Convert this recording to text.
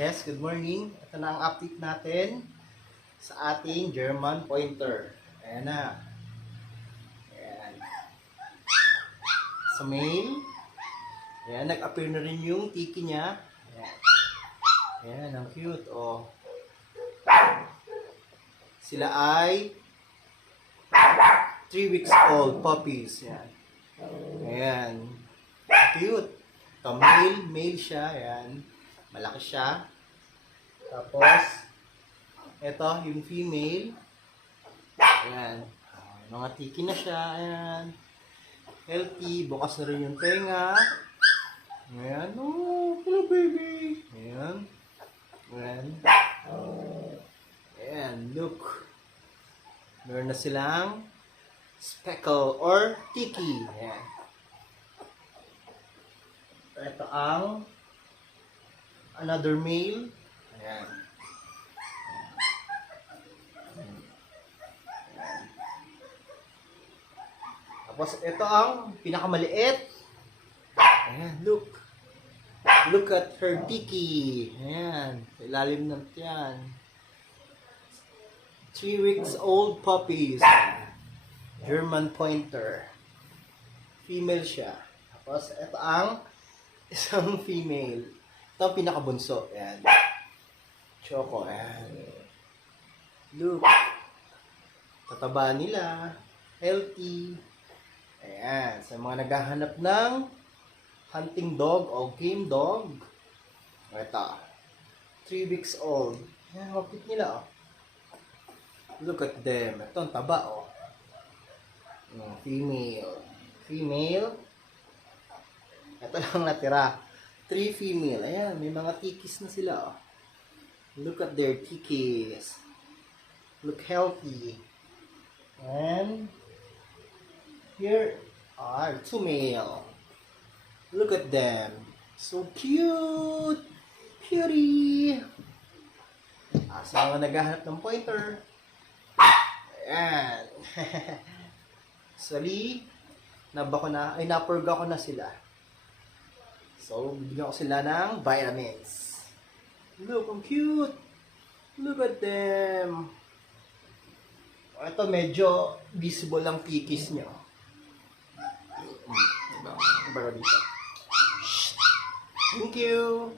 Yes, good morning. Ito na ang update natin sa ating German Pointer. Ayan na. Ayan. Sa male. Ayan, nag-appear na rin yung tiki niya. Ayan. Ayan, ang cute. Oh. Sila ay 3 weeks old puppies. Ayan. Ayan. Cute. Ito, male siya. Ayan. Malaki siya. Tapos, ito, yung female. Ayan. Mga tiki na siya. Ayan. Healthy. Bukas na rin yung tenga. Ayan. Oh, hello baby. Ayan. Ayan. Ayan. Look. Meron na silang speckle or tiki. Ayan. Ito ang another male. Ayan. Tapos ito ang pinakamaliit. Ayan, look. Look at her tiki. Ayan, sa ilalim ng tiyan. 3 weeks old puppies. German Pointer. Female siya. Tapos ito ang isang female. Ito ang pinakabunso. Ayan. Choco. Ayan. Look. Tataba nila. Healthy. Ayan. Sa mga naghahanap ng hunting dog o game dog. Ito. 3 weeks old. Ayan. Mapit nila. Oh. Look at them. Ito ang taba. Oh. Female. Female. Ito lang natira. 3 female. Ayan, may mga tikis na sila. Oh. Look at their tikis. Look healthy. And here are 2 male. Look at them. So cute. Cutie. Sa mga naghahanap ng pointer. Ayan. Sali, napurga ko na sila. So, bibigyan ko sila ng vitamins. Look, ang cute! Look at them! Ito, medyo visible ang tikis niya. Diba? Diba dito? Thank you!